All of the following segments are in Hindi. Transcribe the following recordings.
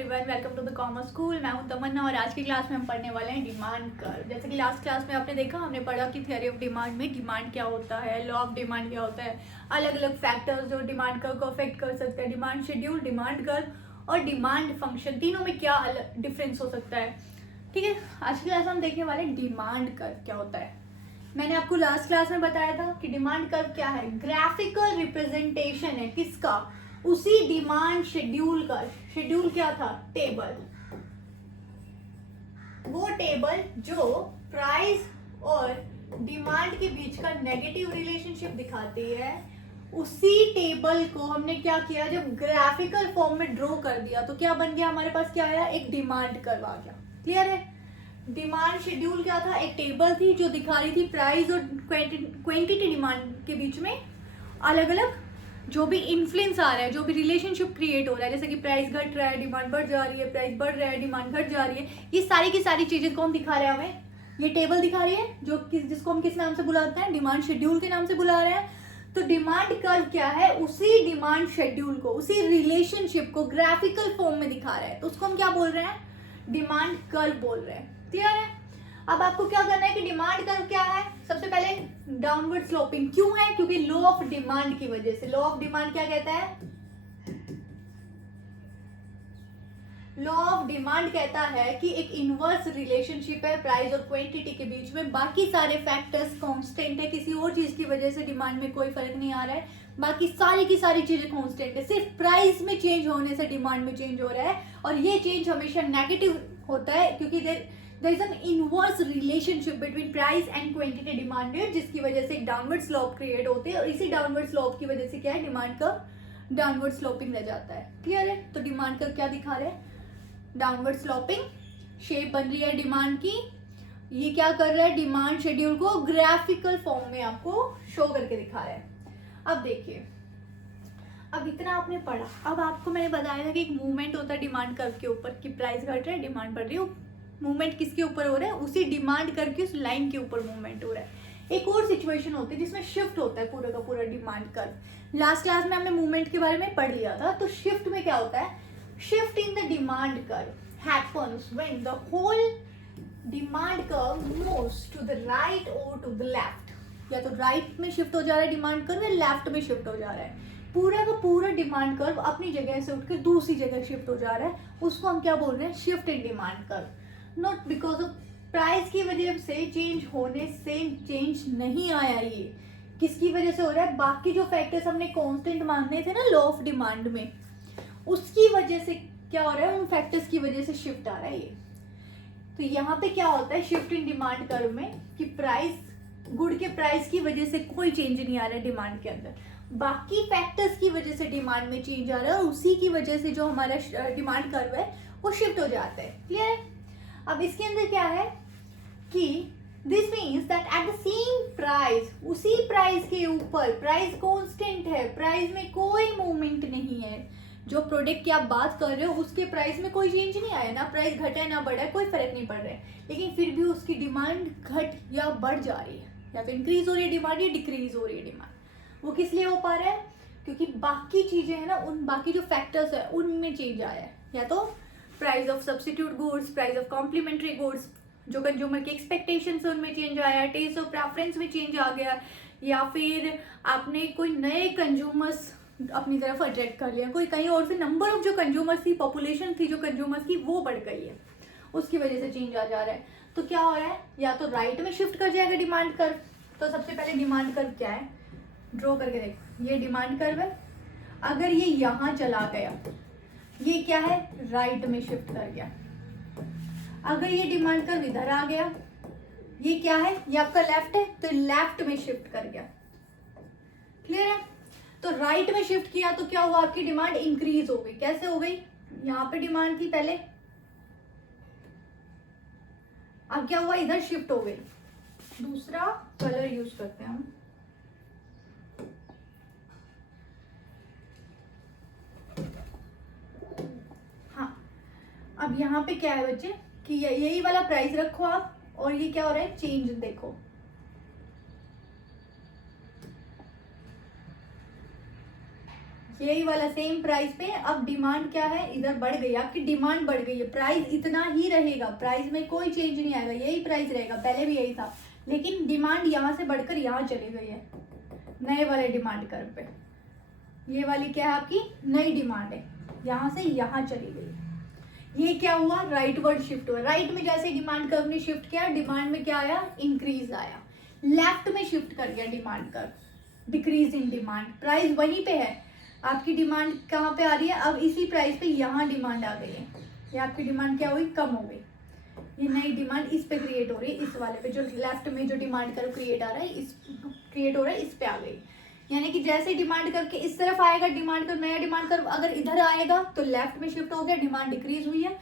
Everyone, welcome to the commerce school. मैं हूं तमन्ना और आज की क्लास में हम पढ़ने वाले हैं डिमांड कर्व। जैसे कि लास्ट क्लास में आपने देखा, हमने पढ़ा कि थ्योरी ऑफ डिमांड में डिमांड क्या होता है, लॉ ऑफ डिमांड क्या होता है, अलग अलग फैक्टर्स जो डिमांड कर्व को अफेक्ट कर सकते हैं, डिमांड शेड्यूल, डिमांड कर्व और डिमांड फंक्शन, तीनों में क्या डिफरेंस हो सकता है। ठीक है, आज की क्लास में हम देखने वाले डिमांड कर्व क्या होता है। मैंने आपको लास्ट क्लास में बताया था कि डिमांड कर्व क्या है, ग्राफिकल रिप्रेजेंटेशन है किसका, उसी डिमांड शेड्यूल का। शेड्यूल क्या था, टेबल, वो टेबल जो प्राइस और डिमांड के बीच का नेगेटिव रिलेशनशिप दिखाती है। उसी टेबल को हमने क्या किया, जब ग्राफिकल फॉर्म में ड्रॉ कर दिया तो क्या बन गया, हमारे पास क्या आया, एक डिमांड कर्व आ गया। क्लियर है। डिमांड शेड्यूल क्या था, एक टेबल थी जो दिखा रही थी प्राइस और क्वांटिटी डिमांड के बीच में अलग अलग जो भी इन्फ्लुएंस आ रहा है, जो भी रिलेशनशिप क्रिएट हो रहा है, जैसे कि प्राइस घट रहा है, डिमांड बढ़ जा रही है, प्राइस बढ़ रहा है, डिमांड घट जा रही है, ये सारी की सारी चीजें कौन दिखा रहा है हमें, ये टेबल दिखा रही है जो जिसको हम किस नाम से बुलाते हैं, डिमांड शेड्यूल के नाम से बुला रहे हैं। तो डिमांड कर्व क्या है, उसी डिमांड शेड्यूल को, उसी रिलेशनशिप को ग्राफिकल फॉर्म में दिखा रहा है, तो उसको हम क्या बोल रहे हैं, डिमांड कर्व बोल रहे हैं। क्लियर है। अब आपको क्या करना है कि डिमांड कर्व क्या है, सबसे पहले डाउनवर्ड स्लोपिंग क्यों है, क्योंकि लॉ ऑफ डिमांड की वजह से। लॉ ऑफ डिमांड क्या कहता है, लॉ ऑफ डिमांड कहता है कि एक इनवर्स रिलेशनशिप है प्राइस और क्वांटिटी के बीच में, बाकी सारे फैक्टर्स कांस्टेंट है, किसी और चीज की वजह से डिमांड में कोई फर्क नहीं आ रहा है, बाकी सारी की सारी चीजें कांस्टेंट है, सिर्फ प्राइस में चेंज होने से डिमांड में चेंज हो रहा है, और ये चेंज हमेशा नेगेटिव होता है क्योंकि there is an inverse relationship between price and quantity demanded, जिसकी वजह से एक डाउनवर्ड स्लोप क्रिएट होती है, और इसी डाउनवर्ड स्लोप की वजह से क्या है, डिमांड का डाउनवर्ड स्लोपिंग रह जाता है। क्लियर है। तो डिमांड का क्या दिखा रहे हैं, डाउनवर्ड स्लोपिंग शेप बन रही है डिमांड की। ये क्या कर रहा है, डिमांड शेड्यूल को ग्राफिकल फॉर्म में आपको शो करके दिखा रहा है। अब देखिए, अब इतना आपने पढ़ा, अब आपको मैंने बताया था कि एक मूवमेंट होता है डिमांड कर्व के ऊपर, कि प्राइस घट रहा है, डिमांड बढ़ रही है, मूवमेंट किसके ऊपर हो रहा है, उसी डिमांड करके उस लाइन के ऊपर मूवमेंट हो रहा है। एक और सिचुएशन होती है जिसमें शिफ्ट होता है पूरा का पूरा डिमांड कर्व। लास्ट क्लास में हमने मूवमेंट के बारे में पढ़ लिया था। तो शिफ्ट में क्या होता है, shift in the demand curve happens when the whole demand curve moves to the right और टू द लेफ्ट। या तो राइट में शिफ्ट हो जा रहा है डिमांड कर्व, या लेफ्ट में शिफ्ट हो जा रहा है। पूरा का पूरा डिमांड कर्व अपनी जगह से उठकर दूसरी जगह शिफ्ट हो जा रहा है, उसको हम क्या बोल रहे हैं, shift in demand curve. Not because of price की वजह से चेंज होने से चेंज नहीं आया, ये किसकी वजह से हो रहा है, बाकी जो फैक्टर्स हमने कांस्टेंट मानने थे ना लॉ ऑफ डिमांड में, उसकी वजह से क्या हो रहा है, उन फैक्टर्स की वजह से शिफ्ट आ रहा है ये। तो यहाँ पे क्या होता है शिफ्ट इन डिमांड कर्व में, कि प्राइस, गुड के प्राइस की वजह से कोई चेंज नहीं आ रहा है डिमांड के अंदर, बाकी फैक्टर्स की वजह से डिमांड में चेंज आ रहा है, और उसी की वजह से जो हमारा डिमांड कर्व है वो शिफ्ट हो जाता है। क्लियर है। अब इसके अंदर क्या है कि this means that at the same price, उसी प्राइस के ऊपर, प्राइस कांस्टेंट है, प्राइस में कोई मूवमेंट नहीं है, जो प्रोडक्ट की आप बात कर रहे हो उसके प्राइस में कोई चेंज नहीं आया, ना प्राइस घटा है ना बढ़ा है, कोई फर्क नहीं पड़ रहा है, लेकिन फिर भी उसकी डिमांड घट या बढ़ जा रही है, या तो इंक्रीज हो रही है डिमांड या डिक्रीज हो रही है डिमांड। वो किस लिए हो पा रहा है, क्योंकि बाकी चीजें है ना, उन बाकी जो फैक्टर्स है उनमें चेंज आया है, या तो price of substitute goods, price of complementary goods, जो कंज्यूमर की एक्सपेक्टेशंस है उनमें चेंज आया, टेस्ट ऑफ प्रेफरेंस में चेंज आ गया, या फिर आपने कोई नए कंज्यूमर्स अपनी तरफ अट्रैक्ट कर लिया, कोई कहीं और से नंबर ऑफ जो कंज्यूमर्स थी, पॉपुलेशन थी जो कंज्यूमर्स की वो बढ़ गई है, उसकी वजह से चेंज आ जा रहा है। तो क्या हो रहा है, या तो राइट में शिफ्ट कर जाएगा डिमांड कर्व। तो सबसे पहले डिमांड कर्व क्या है, ड्रॉ करके देखो, ये डिमांड कर्व है, अगर ये यहाँ चला गया, ये क्या है, राइट में शिफ्ट कर गया। अगर ये डिमांड कर्व इधर आ गया, ये क्या है, ये आपका लेफ्ट है, तो लेफ्ट में शिफ्ट कर गया। क्लियर है। तो राइट में शिफ्ट किया तो क्या हुआ, आपकी डिमांड इंक्रीज हो गई। कैसे हो गई, यहाँ पे डिमांड थी पहले, अब क्या हुआ, इधर शिफ्ट हो गई। दूसरा कलर यूज करते हैं हम, अब यहाँ पे क्या है बच्चे, कि यही वाला प्राइस रखो आप, और ये क्या हो रहा है, चेंज देखो, यही वाला सेम प्राइस पे अब डिमांड क्या है, इधर बढ़ गई, आपकी डिमांड बढ़ गई है, प्राइस इतना ही रहेगा, प्राइस में कोई चेंज नहीं आएगा, यही प्राइस रहेगा, पहले भी यही था, लेकिन डिमांड यहाँ से बढ़कर यहाँ चली गई है नए वाले डिमांड कर्व पे। ये वाली क्या है आपकी नई डिमांड है, यहाँ से यहाँ चली गई। ये क्या हुआ, राइट वर्ड शिफ्ट हुआ, राइट में जैसे डिमांड कर्व ने शिफ्ट किया, डिमांड में क्या आया, इंक्रीज आया। लेफ्ट में शिफ्ट कर गया demand curve, decrease in demand, price वहीं पे है, आपकी डिमांड कहाँ पे आ रही है, अब इसी प्राइस पे यहाँ डिमांड आ गई है, ये आपकी डिमांड क्या हुई, कम हो गई, ये नई डिमांड इस पे क्रिएट हो रही है, इस वाले पे जो लेफ्ट में जो डिमांड कर्व क्रिएट आ रहा है, इस क्रिएट हो रहा है, इस पे आ गई। यानी कि जैसे डिमांड करके इस तरफ आएगा डिमांड कर्व, नया डिमांड कर्व अगर इधर आएगा तो लेफ्ट में शिफ्ट हो गया, डिमांड डिक्रीज हुई है,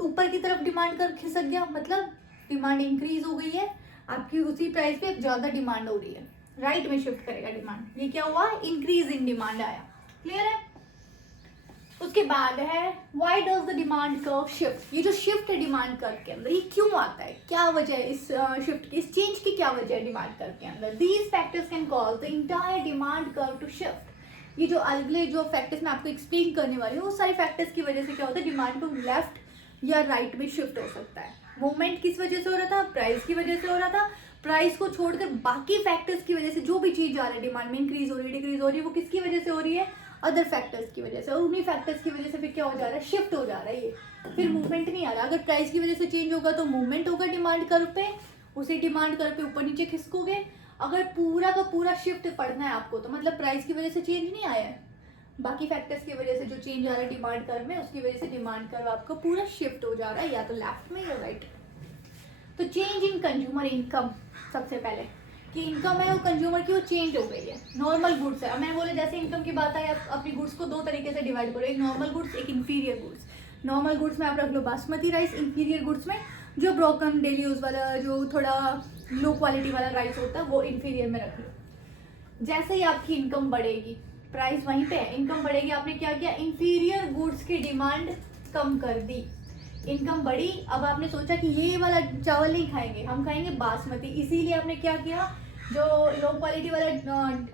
ऊपर की तरफ डिमांड कर्व खिसक गया, मतलब डिमांड इंक्रीज हो गई है, आपकी उसी प्राइस पे ज्यादा डिमांड हो रही है, राइट में शिफ्ट करेगा डिमांड, ये क्या हुआ, इंक्रीज इन डिमांड आया। क्लियर है। उसके बाद है why does the demand curve shift, ये जो शिफ्ट है डिमांड कर्व के अंदर, ये क्यों आता है, क्या वजह है इस शिफ्ट की, इस चेंज की क्या वजह है डिमांड कर्व के अंदर। These factors can cause the entire demand curve to shift, ये जो अगले जो फैक्टर्स मैं आपको एक्सप्लेन करने वाली हूँ, वो सारे फैक्टर्स की वजह से क्या होता है, डिमांड को लेफ्ट या राइट में शिफ्ट हो सकता है। मूवमेंट किस वजह से हो रहा था, प्राइस की वजह से हो रहा था, प्राइस को छोड़कर बाकी फैक्टर्स की वजह से जो भी चीज आ रहा है डिमांड में, इंक्रीज हो रही है, डिक्रीज हो रही है, वो किसकी वजह से हो रही है, अदर फैक्टर्स की वजह से, और उन्हीं फैक्टर्स की वजह से फिर क्या हो जा रहा है, शिफ्ट हो जा रहा है, ये फिर मूवमेंट नहीं आ रहा। अगर प्राइस की वजह से चेंज होगा तो मूवमेंट होगा डिमांड कर्व पे, उसी डिमांड कर्व पे ऊपर नीचे खिसकोगे। अगर पूरा का पूरा शिफ्ट पढ़ना है आपको तो मतलब प्राइस की वजह से चेंज नहीं आया है, बाकी फैक्टर्स की वजह से जो चेंज आ रहा है डिमांड कर्व में, उसकी वजह से डिमांड कर्व आपको पूरा शिफ्ट हो जा रहा है, या तो लेफ्ट में या राइट। तो चेंज इन कंज्यूमर इनकम, सबसे पहले कि इनकम है वो कंज्यूमर की वो चेंज हो गई है, नॉर्मल गुड्स है। अब मैंने बोला जैसे इनकम की बात है, आप अपनी गुड्स को दो तरीके से डिवाइड करो, एक नॉर्मल गुड्स, एक इंफीरियर गुड्स। नॉर्मल गुड्स में आप रख लो बासमती राइस, इंफीरियर गुड्स में जो ब्रोकन डेली यूज वाला जो थोड़ा लो क्वालिटी वाला राइस होता है वो इंफीरियर में रख लो। जैसे ही आपकी इनकम बढ़ेगी, प्राइस वहीं पे है, इनकम बढ़ेगी, आपने क्या किया, इंफीरियर गुड्स की डिमांड कम कर दी, इनकम बढ़ी, अब आपने सोचा कि ये वाला चावल नहीं खाएंगे, हम खाएंगे बासमती, इसीलिए आपने क्या किया, जो लो क्वालिटी वाला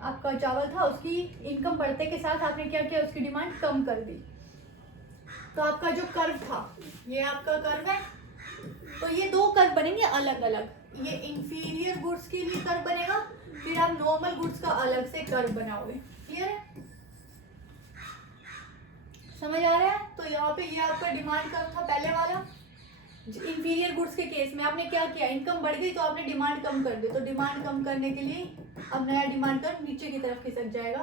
आपका चावल था उसकी इनकम बढ़ते के साथ आपने क्या किया, उसकी डिमांड कम कर दी। तो आपका जो कर्व था, ये आपका कर्व है, तो ये दो कर्व बनेंगे अलग अलग, ये इंफीरियर गुड्स के लिए कर्व बनेगा, फिर आप नॉर्मल गुड्स का अलग से कर्व बनाओगे। क्लियर है, समझ आ रहा है। तो यहाँ पे ये आपका डिमांड कर्व था पहले वाला, इंफीरियर गुड्स के केस में आपने क्या किया, इनकम बढ़ गई तो आपने डिमांड कम कर दी, तो डिमांड कम करने के लिए अब नया डिमांड कर्व नीचे की तरफ खिसक जाएगा,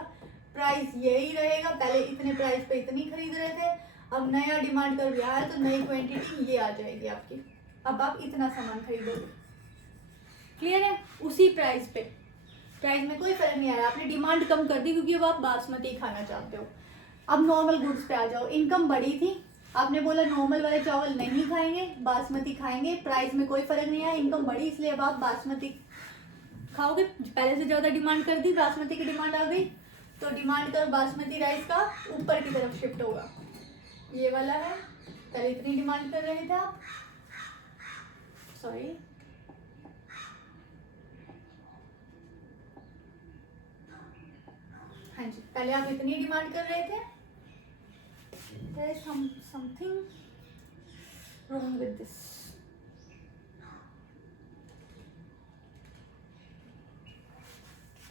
प्राइस यही रहेगा, पहले इतने प्राइस पे इतनी खरीद रहे थे, अब नया डिमांड कर्व यहाँ है तो नई क्वांटिटी ये आ जाएगी आपकी, अब आप इतना सामान खरीदोगे। क्लियर है, उसी प्राइस पे, प्राइस में कोई फर्क नहीं आया, आपने डिमांड कम कर दी क्योंकि अब आप बासमती खाना चाहते हो। अब नॉर्मल गुड्स पे आ जाओ, इनकम बढ़ी थी, आपने बोला नॉर्मल वाले चावल नहीं खाएंगे, बासमती खाएंगे, प्राइस में कोई फर्क नहीं आया, इनकम बढ़ी इसलिए अब आप बासमती खाओगे, पहले से ज्यादा डिमांड कर दी, बासमती की डिमांड आ गई, तो डिमांड कर बासमती राइस का ऊपर की तरफ शिफ्ट होगा। ये वाला है, पहले इतनी डिमांड कर रहे थे आप, सॉरी हाँ जी, पहले आप इतनी डिमांड कर रहे थे, there is something wrong with this.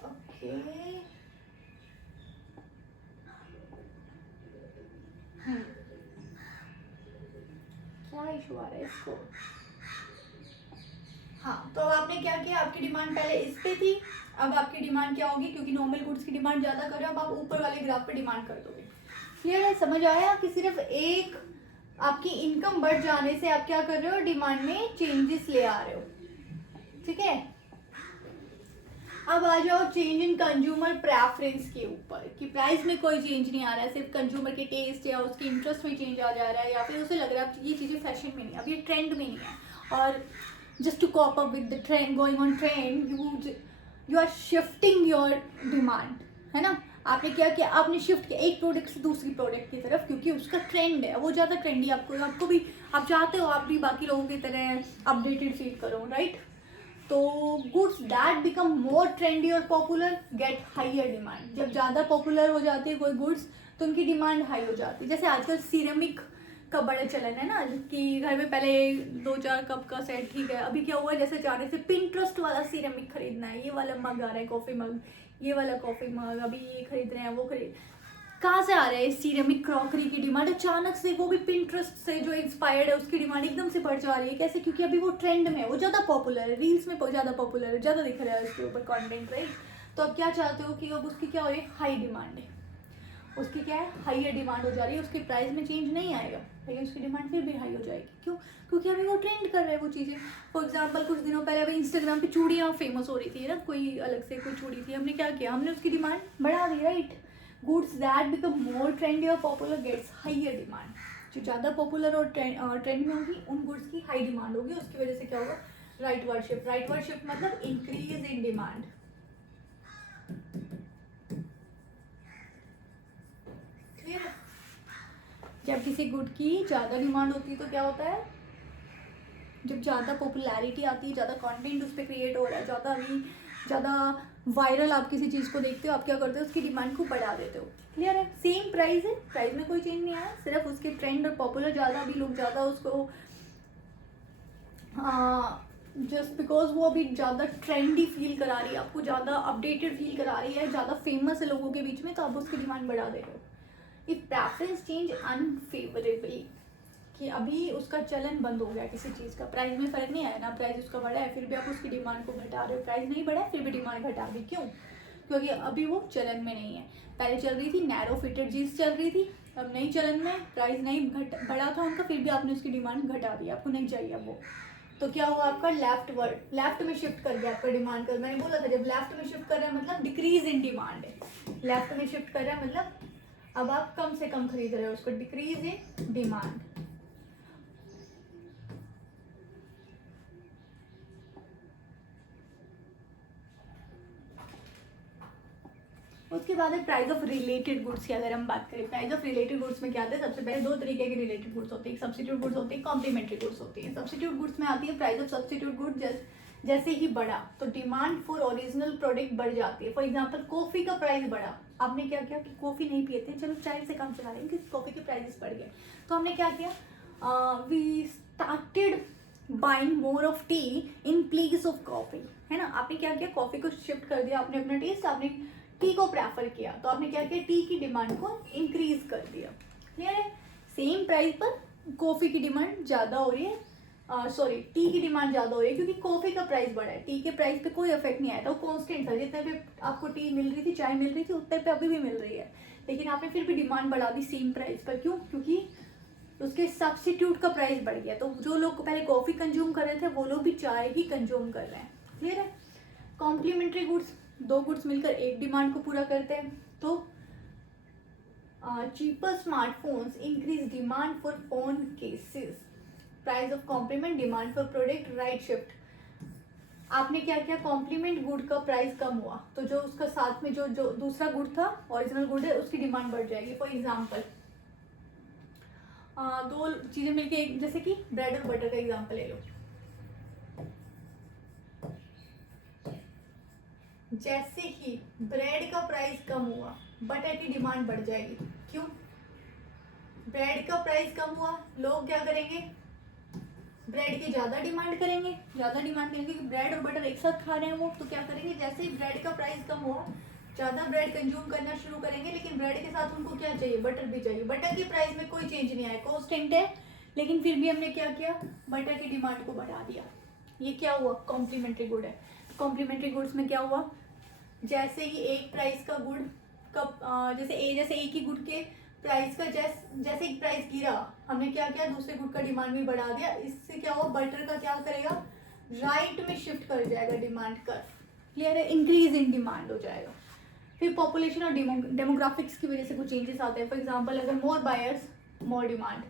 Okay. क्या इशू आ रहा है इसको, हाँ तो आपने क्या किया, आपकी डिमांड पहले इस पे थी, अब आपकी डिमांड क्या होगी, क्योंकि नॉर्मल गुड्स की डिमांड ज्यादा कर रहे हो, अब आप ऊपर वाले ग्राफ पे डिमांड कर दोगे। क्लियर है, समझ आया कि सिर्फ एक आपकी इनकम बढ़ जाने से आप क्या कर रहे हो, डिमांड में चेंजेस ले आ रहे हो। ठीक है, अब आ जाओ चेंज इन कंज्यूमर प्रेफरेंस के ऊपर, कि प्राइस में कोई चेंज नहीं आ रहा है, सिर्फ कंज्यूमर के टेस्ट या उसके इंटरेस्ट में चेंज आ जा रहा है, या फिर उसे लग रहा है ये चीजें फैशन में नहीं है, अब ये ट्रेंड में नहीं है, और just to cope up with the trend, going on trend, you are shifting your demand, है ना। आपने क्या किया, आपने शिफ्ट किया एक प्रोडक्ट से दूसरी प्रोडक्ट की तरफ, क्योंकि उसका ट्रेंड है, वो ज़्यादा ट्रेंडी, आपको भी, आप चाहते हो आप भी बाकी लोगों की तरह अपडेटेड फील करो, राइट। तो goods that become more trendy और पॉपुलर गेट हाइयर डिमांड, जब ज़्यादा पॉपुलर हो जाती है कोई गुड्स तो उनकी डिमांड हाई हो जाती है। जैसे आजकल सिरेमिक का बड़ा चलन है ना, कि घर में पहले 2-4 कप का सेट ठीक है, अभी क्या हुआ, जैसे चाहने से पिंटरेस्ट वाला सिरेमिक खरीदना है, ये वाला मग आ रहा है कॉफ़ी मग, ये वाला कॉफ़ी मग, अभी ये खरीद रहे हैं, वो खरीद, कहाँ से आ रहा है सिरेमिक क्रॉकरी की डिमांड? अचानक से, वो भी पिंटरेस्ट से जो इंस्पायर्ड है, उसकी डिमांड एकदम से बढ़ जा रही है। कैसे? क्योंकि अभी वो ट्रेंड में है, वो ज़्यादा पॉपुलर है, रील्स में ज़्यादा पॉपुलर है, ज़्यादा दिख रहा है उसके ऊपर कंटेंट, राइट? तो अब क्या चाहते हो कि अब उसकी क्या हो रही है, हाई डिमांड है, उसकी क्या है, हाइयर डिमांड हो जा रही है। उसकी प्राइस में चेंज नहीं आएगा, लेकिन उसकी डिमांड फिर भी हाई हो जाएगी। क्यों? क्योंकि अभी वो ट्रेंड कर रहे हैं वो चीज़ें। फॉर एग्जांपल कुछ दिनों पहले अभी इंस्टाग्राम पे चूड़ियाँ फेमस हो रही थी ना, कोई अलग से कोई चूड़ी थी, हमने क्या किया, हमने उसकी डिमांड बढ़ा दी, right? Goods that become more trendy और पॉपुलर गेट्स हाइयर डिमांड। जो ज़्यादा पॉपुलर और ट्रेंड में होगी, उन गुड्स की हाई डिमांड होगी। उसकी वजह से क्या होगा, राइटवर्ड शिफ्ट। राइटवर्ड शिफ्ट मतलब इंक्रीज इन डिमांड। क्लियर? जब किसी गुड की ज़्यादा डिमांड होती है तो क्या होता है, जब ज़्यादा पॉपुलैरिटी आती है, ज़्यादा कंटेंट उस पर क्रिएट हो रहा है, ज़्यादा वायरल आप किसी चीज़ को देखते हो, आप क्या करते हो, उसकी डिमांड को बढ़ा देते हो। क्लियर है? सेम प्राइस है, प्राइस में कोई चेंज नहीं आया, सिर्फ उसके ट्रेंड और पॉपुलर ज़्यादा, अभी लोग ज़्यादा उसको जस्ट बिकॉज वो अभी ज़्यादा ट्रेंडी फील करा रही है, आपको ज़्यादा अपडेटेड फील करा रही है, ज़्यादा फेमस है लोगों के बीच में, तो आप उसकी डिमांड बढ़ा दे रहे हो। इफ प्रेफरेंस चेंज अनफेवरेबली, कि अभी उसका चलन बंद हो गया किसी चीज़ का, प्राइस में फ़र्क नहीं आया ना, प्राइस उसका बढ़ा है फिर भी आप उसकी डिमांड को घटा रहे हो, प्राइस नहीं बढ़ा है फिर भी डिमांड घटा दी। क्यों? क्योंकि अभी वो चलन में नहीं है। पहले चल रही थी नैरो फिटेड जीन्स चल रही थी, अब नहीं चलन में, प्राइस नहीं बढ़ा था उनका, फिर भी आपने उसकी डिमांड घटा दी, आपको नहीं चाहिए अब वो। तो क्या हुआ, आपका लेफ्ट में शिफ्ट कर गया आपका डिमांड कर। मैंने बोला था जब लेफ्ट में शिफ्ट कर रहा है मतलब डिक्रीज इन डिमांड है, लेफ्ट में शिफ्ट कर रहा है मतलब अब आप कम से कम खरीद रहे हो उसको, डिक्रीज इन डिमांड। उसके बाद है प्राइस ऑफ रिलेटेड गुड्स की। अगर हम बात करें प्राइस ऑफ रिलेटेड गुड्स में क्या आता है, सबसे पहले 2 तरीके के रिलेटेड गुड्स होते हैं, एक सब्स्टिट्यूट गुड्स होती है, कॉम्प्लीमेंट्री गुड्स होती है। सब्स्टिट्यूट गुड्स में आती है प्राइस ऑफ सब्स्टिट्यूट गुड जैसे ही बढ़ा तो डिमांड फॉर ओरिजिनल प्रोडक्ट बढ़ जाती है। फॉर एग्जांपल कॉफ़ी का प्राइस बढ़ा, आपने क्या किया कि कॉफ़ी नहीं पीते हैं, चलो चाय से काम चला रहे हैं, क्योंकि कॉफ़ी के प्राइसेस बढ़ गए, तो हमने क्या किया, we started buying more of tea in place of coffee, है ना। आपने क्या किया, कॉफ़ी को शिफ्ट कर दिया, आपने अपना टेस्ट, आपने टी को प्रेफर किया, तो आपने क्या किया, टी की डिमांड को इंक्रीज कर दिया। क्लियर है? सेम प्राइस पर कॉफ़ी की डिमांड ज़्यादा हो रही है, टी की डिमांड ज़्यादा हो रही है, क्योंकि कॉफ़ी का प्राइस बढ़ा है, टी के प्राइस पे कोई इफेक्ट नहीं आया था, वो कॉन्स्टेंट था, जितने पे आपको टी मिल रही थी, चाय मिल रही थी, उतने पे अभी भी मिल रही है, लेकिन आपने फिर भी डिमांड बढ़ा दी सेम प्राइस पर। क्यों? क्योंकि उसके सब्स्टिट्यूट का प्राइस बढ़ गया, तो जो लोग पहले कॉफ़ी कंज्यूम कर रहे थे वो लोग भी चाय ही कंज्यूम कर रहे हैं। क्लियर है? कॉम्प्लीमेंट्री गुड्स, 2 गुड्स मिलकर एक डिमांड को पूरा करते हैं, तो cheaper smartphones increase demand for phone cases, price of complement, demand for product, right shift। आपने क्या किया, कॉम्प्लीमेंट गुड का प्राइस कम हुआ, तो जो उसका साथ में जो दूसरा गुड था, ओरिजिनल गुड है, उसकी डिमांड बढ़ जाएगी। फॉर एग्जांपल 2 चीज़ें मिलके एक, जैसे कि ब्रेड और बटर का एग्जांपल ले लो। जैसे ही ब्रेड का प्राइस कम हुआ, बटर की डिमांड बढ़ जाएगी। क्यों? ब्रेड का प्राइस कम हुआ, लोग क्या करेंगे, ब्रेड की ज़्यादा डिमांड करेंगे, क्योंकि ब्रेड और बटर एक साथ खा रहे हैं वो, तो क्या करेंगे, जैसे ही ब्रेड का प्राइस कम हुआ, ज़्यादा ब्रेड कंज्यूम करना शुरू करेंगे, लेकिन ब्रेड के साथ उनको क्या चाहिए, बटर भी चाहिए। बटर की प्राइस में कोई चेंज नहीं आया, कॉन्स्टेंट है, लेकिन फिर भी हमने क्या किया, बटर की डिमांड को बढ़ा दिया। ये क्या हुआ, कॉम्प्लीमेंट्री गुड है। कॉम्प्लीमेंट्री गुड्स में क्या हुआ, जैसे ही एक प्राइस का गुड का जैसे एक ही गुड के प्राइस का जैसे एक प्राइस गिरा, हमने क्या किया, दूसरे गुड का डिमांड भी बढ़ा दिया। इससे क्या हुआ, बटर का क्या करेगा, राइट में शिफ्ट कर जाएगा डिमांड कर्व। क्लियर है? इंक्रीज इन डिमांड हो जाएगा। फिर पॉपुलेशन और डेमोग्राफिक्स की वजह से कुछ चेंजेस आते हैं। फॉर एग्जांपल अगर मोर बायर्स मोर डिमांड,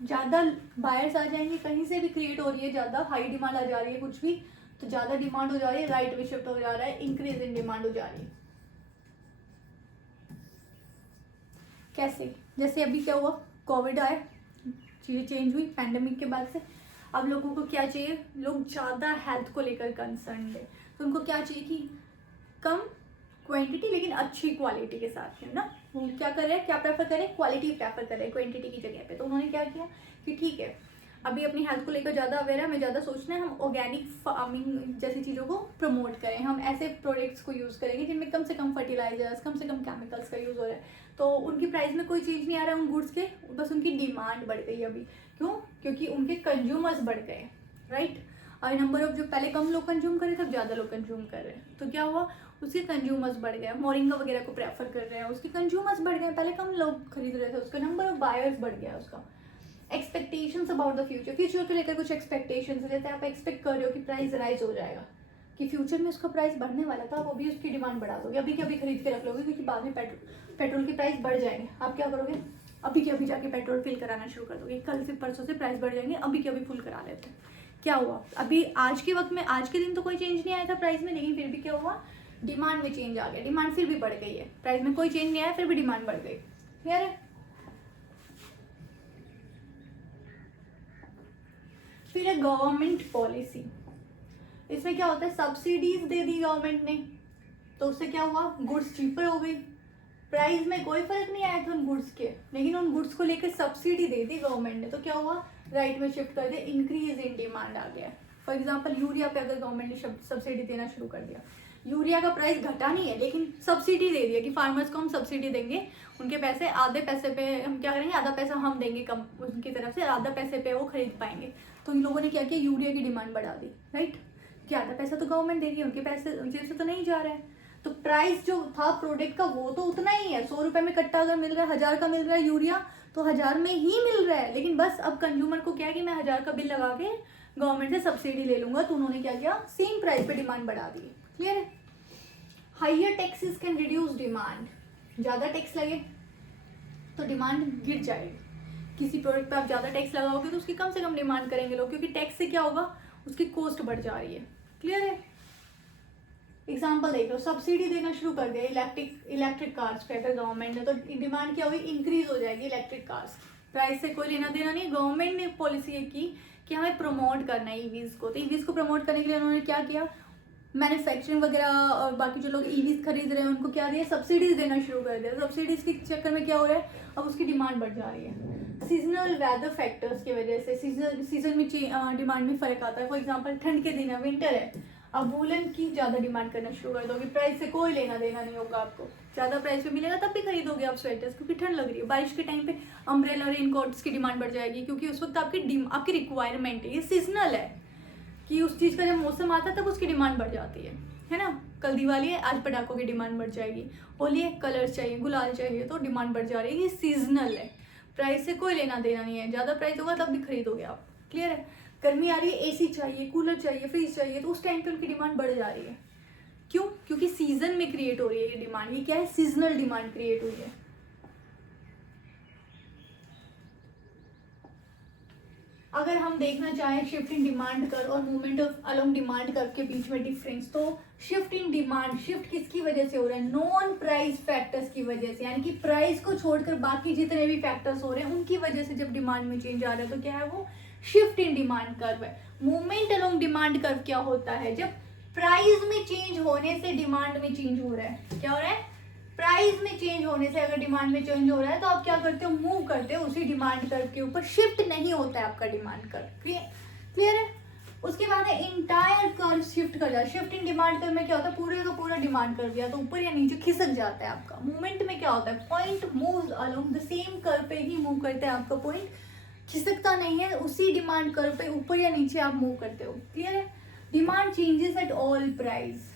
ज़्यादा बायर्स आ जाएंगे, कहीं से भी क्रिएट हो रही है, ज़्यादा हाई डिमांड आ जा रही है कुछ भी, तो ज़्यादा डिमांड हो जा रही है, राइट में शिफ्ट हो जा रहा है, इंक्रीज इन डिमांड हो जा रही है। कैसे? जैसे अभी क्या हुआ, कोविड आया, चीज़ें चेंज हुई पैंडेमिक के बाद से, अब लोगों को क्या चाहिए, लोग ज़्यादा हेल्थ को लेकर कंसर्न है, तो उनको क्या चाहिए कि कम क्वांटिटी लेकिन अच्छी क्वालिटी के साथ, है ना। वो क्या कर रहे हैं, क्या प्रेफर करें, क्वालिटी प्रेफर करें क्वांटिटी की जगह पे। तो उन्होंने क्या किया कि ठीक है अभी अपनी हेल्थ को लेकर ज़्यादा अवेयर है, हमें ज़्यादा सोचना है, हम ऑर्गेनिक फार्मिंग जैसी चीज़ों को प्रमोट करें, हम ऐसे प्रोडक्ट्स को यूज़ करेंगे जिनमें कम से कम फर्टिलाइजर्स, कम से कम केमिकल्स का यूज़ हो रहा है। तो उनकी प्राइस में कोई चेंज नहीं आ रहा है उन गुड्स के, बस उनकी डिमांड बढ़ गई अभी। क्यों? क्योंकि उनके कंज्यूमर्स बढ़ गए, राइट। और नंबर ऑफ, जो पहले कम लोग कंज्यूम कर रहे थे अब ज़्यादा लोग कंज्यूम कर रहे हैं, तो क्या हुआ, उसके कंज्यूमर्स बढ़ गए, मोरिंगा वगैरह को प्रेफर कर रहे हैं, उसके कंज्यूमर्स बढ़ गए, पहले कम लोग खरीद रहे थे, उसका नंबर ऑफ बायर्स बढ़ गया उसका। Expectations about the future, future को लेकर कुछ एक्सपेक्टेशंस, जैसे आप एक्सपेक्ट कर रहे हो कि प्राइस राइज हो जाएगा, कि फ्यूचर में उसका प्राइस बढ़ने वाला था, आप अभी उसकी डिमांड बढ़ा दोगे, अभी के अभी खरीद के रख लोगे, क्योंकि बाद में पेट्रोल की प्राइस बढ़ जाएंगे। आप क्या करोगे, अभी के अभी जाके पेट्रोल फिल कराना शुरू कर दोगे, कल से परसों से प्राइस बढ़ जाएंगे, अभी के अभी फुल करा लेते हैं। क्या हुआ, अभी आज के वक्त में, आज के दिन तो कोई चेंज नहीं आया था प्राइस में, लेकिन फिर भी क्या हुआ, डिमांड में चेंज आ गया, डिमांड फिर भी बढ़ गई है, प्राइस में कोई चेंज नहीं आया फिर भी डिमांड बढ़ गई। क्लियर है। फिर है गवर्नमेंट पॉलिसी, इसमें क्या होता है, सब्सिडीज दे दी गवर्नमेंट ने, तो उससे क्या हुआ, गुड्स चीपर हो गई, प्राइस में कोई फर्क नहीं आया था उन गुड्स के, लेकिन उन गुड्स को लेकर सब्सिडी दे दी गवर्नमेंट ने, तो क्या हुआ, राइट में शिफ्ट कर दिया, इंक्रीज इन डिमांड आ गया। फॉर एग्जांपल यूरिया पे अगर गवर्नमेंट ने सब्सिडी देना शुरू कर दिया, यूरिया का प्राइस घटा नहीं है लेकिन सब्सिडी दे दिया कि फार्मर्स को हम सब्सिडी देंगे, उनके पैसे आधे पैसे पे हम क्या करेंगे, आधा पैसा हम देंगे कम उनकी तरफ से, आधा पैसे पे वो खरीद पाएंगे। तो इन लोगों ने क्या किया, यूरिया की डिमांड बढ़ा दी, राइट, कि आधा पैसा तो गवर्नमेंट दे रही है, उनके पैसे उनके से तो नहीं जा रहा है, तो प्राइस जो था प्रोडक्ट का वो तो उतना ही है, 100 रुपये में कट्टा अगर मिल रहा है, 1000 का मिल रहा है यूरिया, तो 1000 में ही मिल रहा है, लेकिन बस अब कंज्यूमर को क्या है कि मैं 1000 का बिल लगा के गवर्नमेंट से सब्सिडी ले लूंगा, तो उन्होंने क्या किया, सेम प्राइस पे डिमांड बढ़ा दी। क्लियर है। Higher taxes can reduce demand, ज़्यादा टैक्स लगे तो डिमांड गिर जाएगी, किसी प्रोडक्ट पे आप ज़्यादा टैक्स लगाओगे तो उसकी कम से कम डिमांड करेंगे लोग, क्योंकि टैक्स से क्या होगा, उसकी कॉस्ट बढ़ जा रही है। क्लियर है। एग्जाम्पल देख लो, सब्सिडी देना शुरू कर दिया इलेक्ट्रिक कार्स पे अगर गवर्नमेंट ने, तो डिमांड क्या हुई, इंक्रीज हो जाएगी इलेक्ट्रिक कार्स, प्राइस से कोई लेना देना नहीं। गवर्नमेंट ने पॉलिसी की कि हमें प्रमोट करना है ईवीज को, तो ईवीज को प्रमोट करने के लिए उन्होंने क्या किया, मैन्युफैक्चरिंग वगैरह और बाकी जो लोग ईवीज खरीद रहे हैं उनको क्या दिया, सब्सिडीज देना शुरू कर दिया। सब्सिडीज के चक्कर में क्या हो रहा है, अब उसकी डिमांड बढ़ जा रही है। सीजनल वेदर फैक्टर्स की वजह से सीजन में डिमांड में फर्क आता है। फॉर एग्जांपल ठंड के दिन है, विंटर है, अब वूलन की ज़्यादा डिमांड करना शुरू कर दोगे, प्राइस से कोई लेना देना नहीं होगा, आपको ज़्यादा प्राइस पे मिलेगा तब भी खरीदोगे आप स्वेटर्स, क्योंकि ठंड लग रही है। बारिश के टाइम पे अम्ब्रेला रेनकोट्स की डिमांड बढ़ जाएगी, क्योंकि उस वक्त आपकी रिक्वायरमेंट है, ये सीजनल है कि उस चीज़ का जब मौसम आता है तब उसकी डिमांड बढ़ जाती है ना। कल दिवाली है, आज पटाखों की डिमांड बढ़ जाएगी, होली है, कलर्स चाहिए, गुलाल चाहिए, तो डिमांड बढ़ जा रही है। ये सीजनल है, प्राइस से कोई लेना देना नहीं है, ज़्यादा प्राइस होगा तब भी खरीदोगे आप। क्लियर है। गर्मी आ रही है, एसी चाहिए, कूलर चाहिए, फ्रिज चाहिए, तो उस टाइम पे उनकी डिमांड बढ़ जा रही है। क्यों? क्योंकि सीजन में क्रिएट हो रही है ये डिमांड। ये क्या है, सीजनल डिमांड क्रिएट हुई है। अगर हम देखना चाहें शिफ्ट इन डिमांड कर्व और movement of along demand curve के बीच में डिफरेंस, तो शिफ्ट इन डिमांड, शिफ्ट किसकी वजह से हो रहा है, नॉन प्राइस फैक्टर्स की वजह से, यानी कि प्राइस को छोड़कर बाकी जितने भी फैक्टर्स हो रहे हैं उनकी वजह से जब डिमांड में चेंज आ रहा है, तो क्या है वो शिफ्ट इन डिमांड कर्व है। मूवमेंट अलोंग डिमांड कर्व क्या होता है, जब प्राइस में चेंज होने से डिमांड में चेंज हो रहा है। क्या हो रहा है, प्राइस में चेंज होने से अगर डिमांड में चेंज हो रहा है तो आप क्या करते हो, मूव करते हो उसी डिमांड कर्व के ऊपर, शिफ्ट नहीं होता है आपका डिमांड कर्व। क्लियर है। उसके बाद है इंटायर कर्व शिफ्ट कर जाए। शिफ्ट इन डिमांड कर्व में क्या होता है, पूरे का पूरा डिमांड कर्व या तो ऊपर या नीचे खिसक जाता है आपका। मूवमेंट में क्या होता है, point moves along the same curve पे ही मूव करते हैं, आपका पॉइंट खिसकता नहीं है, उसी डिमांड कर्व पे ऊपर या नीचे आप मूव करते हो। क्लियर है। Demand changes at all price.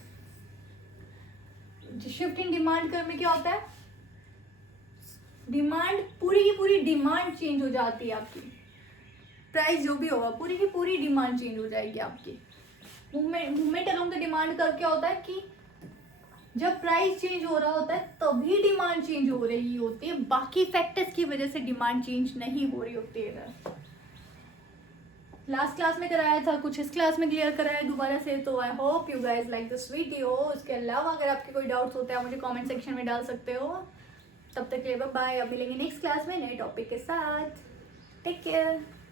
Shift in demand curve में क्या होता है, डिमांड पूरी की पूरी डिमांड चेंज हो जाती है आपकी, प्राइस जो भी होगा पूरी की पूरी डिमांड चेंज हो जाएगी आपकी। Movement along the demand curve क्या होता है कि जब प्राइस चेंज हो रहा होता है तभी डिमांड चेंज हो रही होती है, बाकी फैक्टर्स की वजह से डिमांड चेंज नहीं हो रही होती है। लास्ट क्लास में कराया था, कुछ इस क्लास में क्लियर कराया दोबारा से, तो I hope you guys like this video. उसके अलावा अगर आपके कोई डाउट्स होते हैं आप मुझे कमेंट सेक्शन में डाल सकते हो। तब तक के लिए बाय, अब मिलेंगे नेक्स्ट क्लास में नए टॉपिक के साथ। Take care.